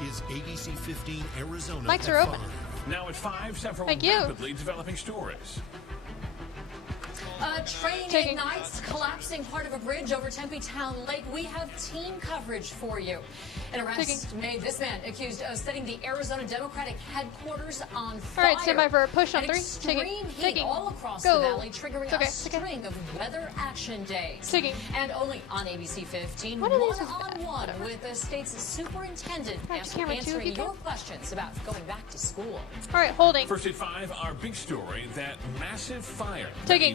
This is ABC 15 Arizona. Mics are open. Now at 5, several Thank you. rapidly developing stories. Train ignites, collapsing part of a bridge over Tempe Town Lake. We have team coverage for you. An arrest made this man accused of setting the Arizona Democratic headquarters on fire. All right, stand by for a push on 3. Extreme heat all across the valley, triggering a string of weather action days. And only on ABC 15, one-on-one with the state's superintendent answering your questions about going back to school. All right, holding. First at 5, our big story, that massive fire.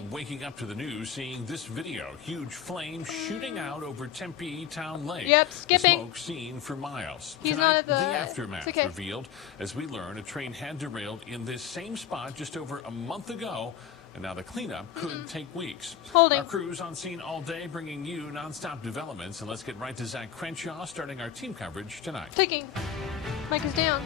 Waking up to the news, seeing this video. Huge flames shooting out over Tempe Town Lake. Yep, skipping. Smoke seen for miles. He's Tonight, not at the aftermath revealed as we learn a train had derailed in this same spot just over a month ago. And now the cleanup could take weeks. Holding. Our crews on scene all day, bringing you nonstop developments. And let's get right to Zach Crenshaw, starting our team coverage tonight. Taking. Mic is down.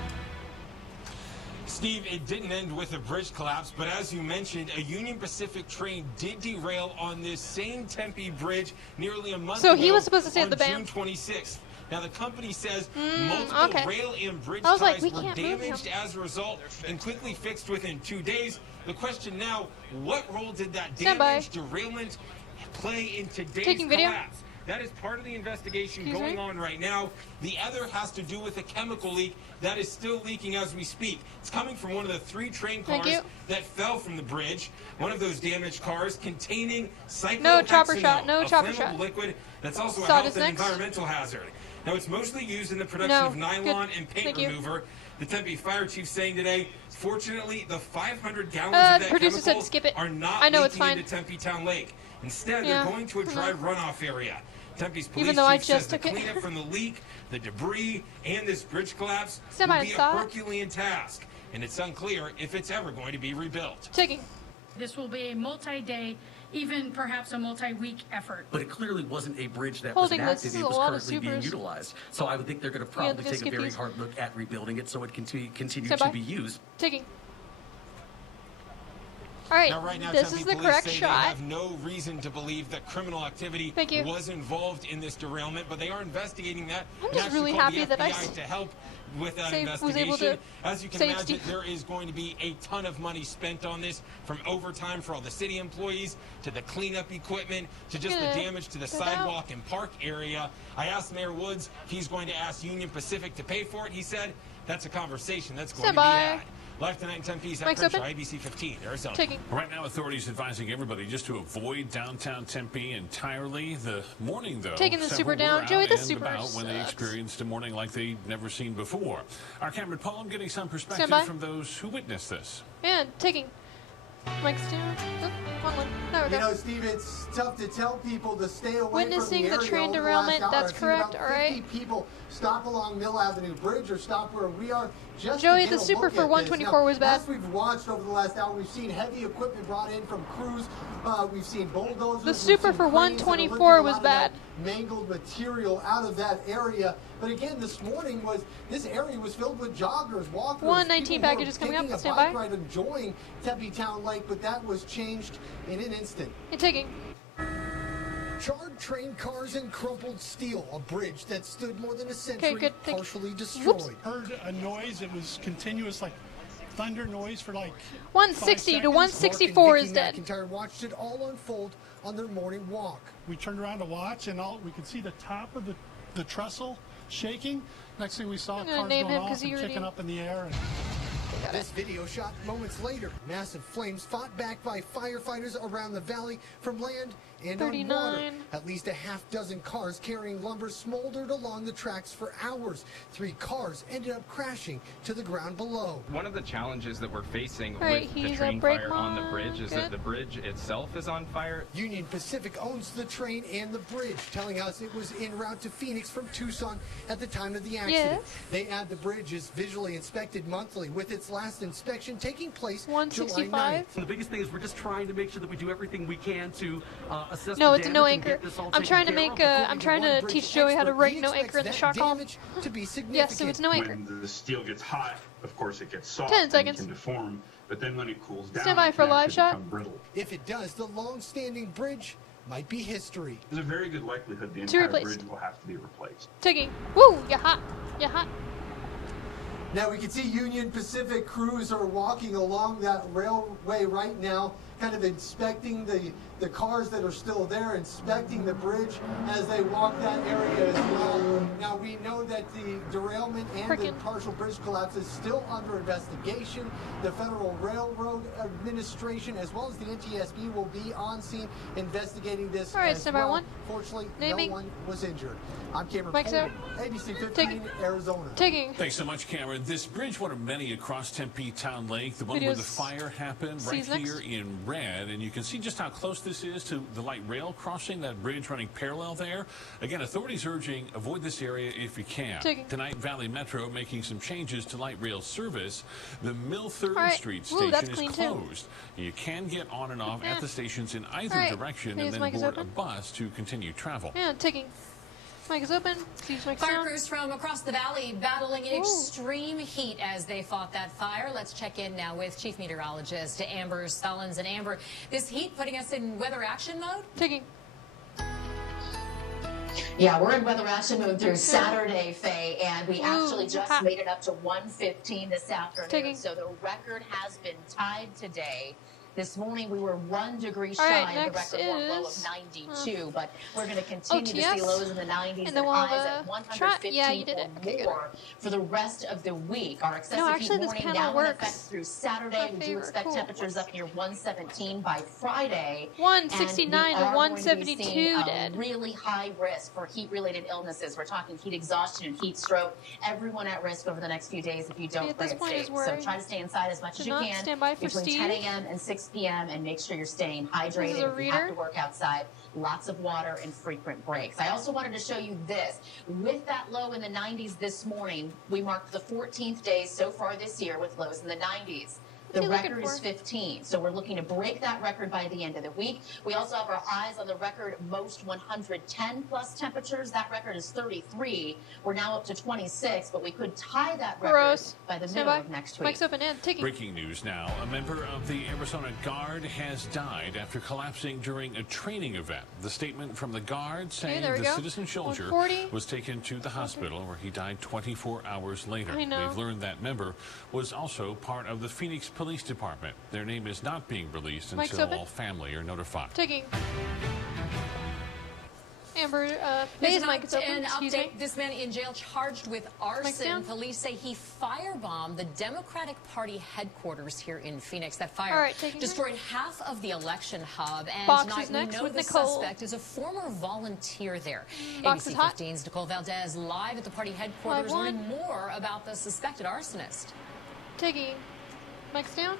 Steve, it didn't end with a bridge collapse, but as you mentioned, a Union Pacific train did derail on this same Tempe bridge nearly a month ago. So he was supposed to stay at the June 26th. Now, the company says multiple rail and bridge ties were damaged as a result and quickly fixed within 2 days. The question now, what role did that damage, derailment, play in today's collapse? That is part of the investigation going on right now. The other has to do with a chemical leak that is still leaking as we speak. It's coming from one of the 3 train cars that fell from the bridge. One of those damaged cars containing cyclohexanol, a flammable liquid that's also a health and environmental hazard. Now, it's mostly used in the production of nylon and paint remover. The Tempe fire chief saying today, fortunately, the 500 gallons of that chemical are not leaking into Tempe Town Lake. Instead, they're going to a dry runoff area. Tempe's police chief says the cleanup from the leak, the debris, and this bridge collapse will be a Herculean task. And it's unclear if it's ever going to be rebuilt. This will be a multi-day, even perhaps a multi-week effort. But it clearly wasn't a bridge that was inactive. It was currently being utilized. So I would think they're going to probably take a very hard look at rebuilding it so it can continue to be used. All right, now, right now, this Tempe is the police correct say shot. They have no reason to believe that criminal activity was involved in this derailment, but they are investigating that. I'm just really happy that I to help with that investigation. As you can imagine, there is going to be a ton of money spent on this, from overtime for all the city employees to the cleanup equipment to just the damage to the sidewalk and park area. I asked Mayor Woods if he's going to ask Union Pacific to pay for it. He said that's a conversation that's going to be had. Live tonight in Tempe, Zach Crenshaw, ABC 15, Arizona. Right now, authorities advising everybody just to avoid downtown Tempe entirely. The morning, though, taking the super down. Joey, the super when they experienced a morning like they'd never seen before. Our cameraman Paul getting some perspective from those who witnessed this. And taking. Mike's down. There we go. You know, Steve, it's tough to tell people to stay away Witnessing from the the train derailment, that's correct, all right. People stop along Mill Avenue Bridge or stop where we are. Just Joey, the super for 124 was bad. As we've watched over the last hour, we've seen heavy equipment brought in from crews. We've seen bulldozers. The super for 124 was bad. Mangled material out of that area. But again, this morning this area was filled with joggers, walkers. 119 packages coming up. Stand by. Right, enjoying Tempe Town Lake, but that was changed in an instant. Charred train cars and crumpled steel, a bridge that stood more than a century, partially destroyed. Heard a noise. It was continuous, like thunder noise for like 160 to 164 is dead. McIntyre watched it all unfold on their morning walk. We turned around to watch, and we could see the top of the trestle shaking. Next thing we saw, cars going off and kicking up in the air. This video shot moments later. Massive flames fought back by firefighters around the valley from land and on water. At least a half dozen cars carrying lumber smoldered along the tracks for hours. 3 cars ended up crashing to the ground below. One of the challenges that we're facing with the train fire on the bridge is that the bridge itself is on fire. Union Pacific owns the train and the bridge, telling us it was en route to Phoenix from Tucson at the time of the accident. They add the bridge is visually inspected monthly, with its last inspection taking place July 9th. The biggest thing is we're just trying to make sure that we do everything we can to assess no, it's a no anchor. I'm trying to teach Joey how to write no anchor in the shot column. Yes, so it's no anchor. When the steel gets hot, of course it gets soft 10 seconds. and can deform, but then when it cools down, Stand by for a live shot. Brittle. If it does, the long-standing bridge might be history. There's a very good likelihood the entire bridge will have to be replaced. Woo, you're hot. You're hot. Now we can see Union Pacific crews are walking along that railway right now, kind of inspecting the cars that are still there, inspecting the bridge as they walk that area as well. Now we know that the derailment and the partial bridge collapse is still under investigation. The Federal Railroad Administration as well as the NTSB will be on scene investigating this as well. Fortunately, no one was injured. I'm Cameron Poole, ABC 15, Arizona. Thanks so much, Cameron. This bridge, one of many across Tempe Town Lake, the one where the fire happened, right here in red, and you can see just how close this is to the light rail crossing, that bridge running parallel there. Again, authorities urging avoid this area if you can. Tonight, Valley Metro making some changes to light rail service. The Mill 3rd Street station is closed. You can get on and off at the stations in either direction and then board a bus to continue travel. Mic is open. Fire crews from across the valley battling extreme heat as they fought that fire. Let's check in now with Chief Meteorologist Amber Sullins. And Amber, this heat putting us in weather action mode? Yeah, we're in weather action mode through Saturday, Faye, and we actually just made it up to 115 this afternoon. So the record has been tied today. This morning we were 1 degree shy of the record warm low of 92, but we're going to continue to see lows in the 90s and highs at 115 or more for the rest of the week. Our excessive heat warning now in effect through Saturday. We do expect temperatures up near 117 by Friday. 169 to 172 dead. Really high risk for heat-related illnesses. We're talking heat exhaustion and heat stroke. Everyone at risk over the next few days if you don't play it safe. So try to stay inside as much as you can between 10 a.m. and 6 p.m. and make sure you're staying hydrated. If you have to work outside, lots of water and frequent breaks. I also wanted to show you this. With that low in the 90s this morning, we marked the 14th day so far this year with lows in the 90s. The record is 15, so we're looking to break that record by the end of the week. We also have our eyes on the record most 110-plus temperatures. That record is 33. We're now up to 26, but we could tie that record by the middle of next week. Mic's open and ticking. Breaking news now. A member of the Arizona Guard has died after collapsing during a training event. The statement from the Guard saying the citizen soldier was taken to the hospital where he died 24 hours later. We've learned that member was also part of the Phoenix Police Department. Their name is not being released until all family are notified. Amber, There's an update. This man in jail charged with arson. Police say he firebombed the Democratic Party headquarters here in Phoenix. That fire destroyed half of the election hub. And tonight we know the suspect is a former volunteer there. ABC 15's Nicole Valdez live at the party headquarters learning more about the suspected arsonist. Mic's down.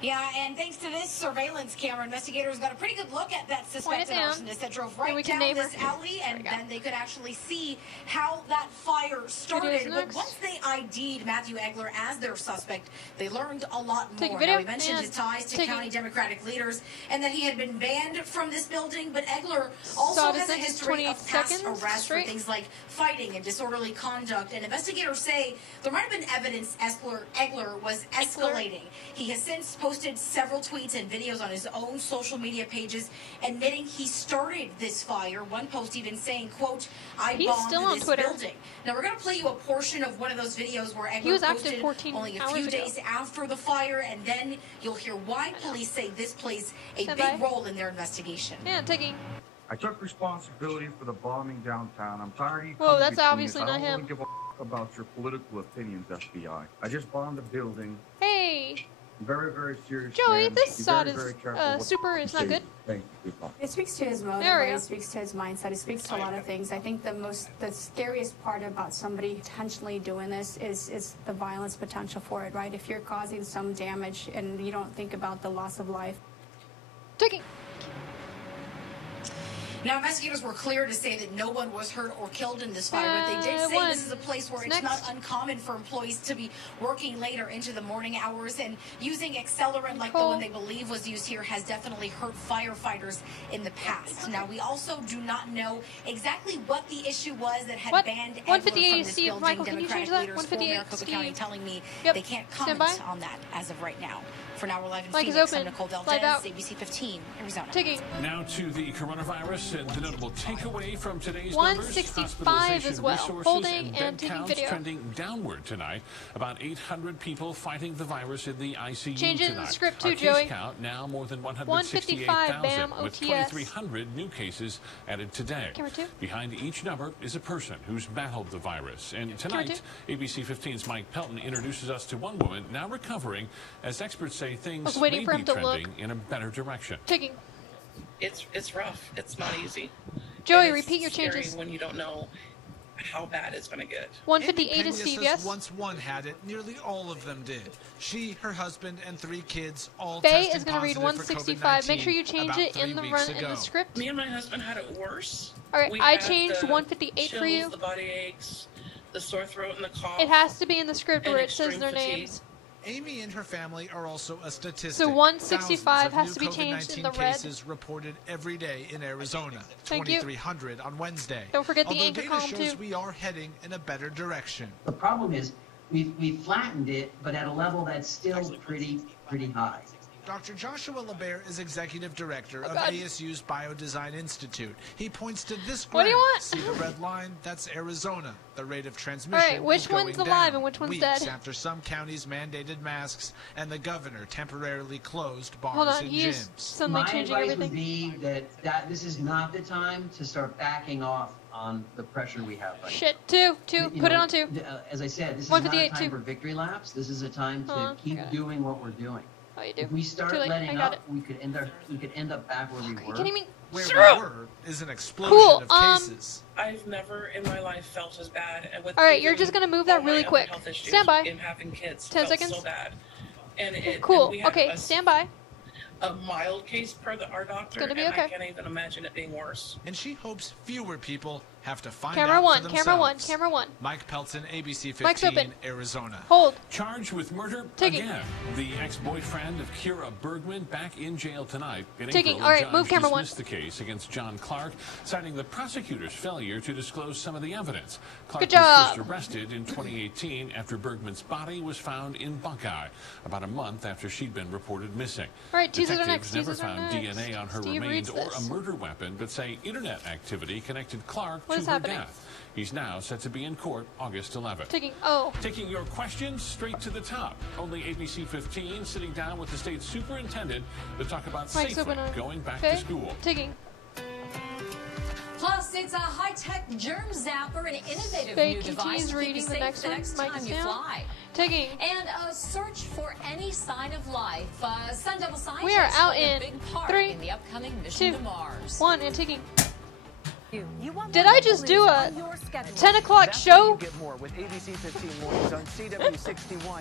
Yeah, and thanks to this surveillance camera, investigators got a pretty good look at that suspected arsonist that drove right down this alley, and then they could actually see how that fire started. But once they ID'd Matthew Egler as their suspect, they learned a lot more. Now, he mentioned his ties to county Democratic leaders and that he had been banned from this building, but Egler also has a history of past arrests for things like fighting and disorderly conduct, and investigators say there might have been evidence Egler was escalating. He has since posted several tweets and videos on his own social media pages admitting he started this fire. One post even saying, quote, "I bombed this building." Now we're going to play you a portion of one of those videos where Egler posted only a few days after the fire, and then you'll hear why police say this plays a big role in their investigation. I took responsibility for the bombing downtown. I'm tired of you Whoa, that's obviously not him. I don't give a about your political opinions, FBI. I just bombed a building. Hey! Very, very serious. Joey, this sod is super. It's not good. Thank you. It speaks to his motive. It speaks to his mindset. It speaks to a lot of things. I think the scariest part about somebody intentionally doing this is the violence potential for it, right? If you're causing some damage and you don't think about the loss of life. Now, investigators were clear to say that no one was hurt or killed in this fire, but they did say this is a place where it's not uncommon for employees to be working later into the morning hours, and using accelerant like the one they believe was used here has definitely hurt firefighters in the past. Now, we also do not know exactly what the issue was that had banned Egler from this building. Michael, can you change that? Democratic leaders for Maricopa County telling me they can't comment on that as of right now. For now, we're live in Phoenix. I'm Nicole Valdez, ABC 15, Arizona. Now to the coronavirus. virus. And the notable takeaway from today's 165 as well. Holding and taking video. Trending downward tonight. About 800 people fighting the virus in the ICU Changing tonight. the script too, Our Joey. case count now more than 168,000, with 2,300 new cases added today. Behind each number is a person who's battled the virus. And tonight, ABC 15's Mike Pelton introduces us to one woman now recovering, as experts say things may be trending in a better direction. Taking. It's rough. It's not easy. Joey, repeat your changes. When you don't know how bad it's going to get. 158 is Steve, yes? Once one had it, nearly all of them did. She, her husband, and 3 kids all Faye tested is going to read 165. Make sure you change it in the script. Me and my husband had it worse. All right, I changed 158 for you. The body aches, the sore throat, and the cough. It has to be in the script where it says their names. Amy and her family are also a statistic. So 165 has to be changed in the red. Cases reported every day in Arizona. 2,300 on Wednesday. Don't forget the anchor column too. We are heading in a better direction. The problem is we've flattened it, but at a level that's still pretty high. Dr. Joshua LeBaire is executive director of ASU's Biodesign Institute. He points to this graph. What do you want? See the red line? That's Arizona. The rate of transmission All right, which one's alive and which one's dead? Weeks after some counties mandated masks and the governor temporarily closed bars and gyms. My advice would be that this is not the time to start backing off on the pressure we have right now. Two. Put it on 2. As I said, this is not a time for victory laps. This is a time to keep doing what we're doing. Oh, you do. If we start letting up, we could end up back where we were. Are you kidding me? Where we were is an explosion of cases. I've never in my life felt as bad. And with all right, you're just gonna move that really quick. Stand by. In having kids, 10 seconds. So bad. Cool. Okay, stand by. A mild case per our doctor, it's gonna be and okay. I can't even imagine it being worse. And she hopes fewer people have to find camera out one, for camera themselves. Camera 1. Mike Pelton, ABC 15, Mike's open. Arizona. Hold. Charged with murder Taking. again. The ex-boyfriend of Kira Bergman back in jail tonight. Taking. All right, move camera 1. Dismissed the case against John Clark, citing the prosecutor's failure to disclose some of the evidence. Clark was first arrested in 2018 after Bergman's body was found in Buckeye, about a month after she'd been reported missing. All right, detectives never found DNA on her remains or a murder weapon, but say internet activity connected Clark to her death. He's now set to be in court August 11th. Taking your questions straight to the top. Only ABC 15 sitting down with the state superintendent to talk about safely going back to school. Plus, it's a high-tech germ zapper, an innovative new device to keep you safe the next time you fly. And a search for any sign of life. Sun Devil scientists we are out play in a big part 3, in the upcoming mission 2, to Mars. 1, and taking. Did I just do a 10 o'clock show? Get more with ABC 15 mornings on CW61.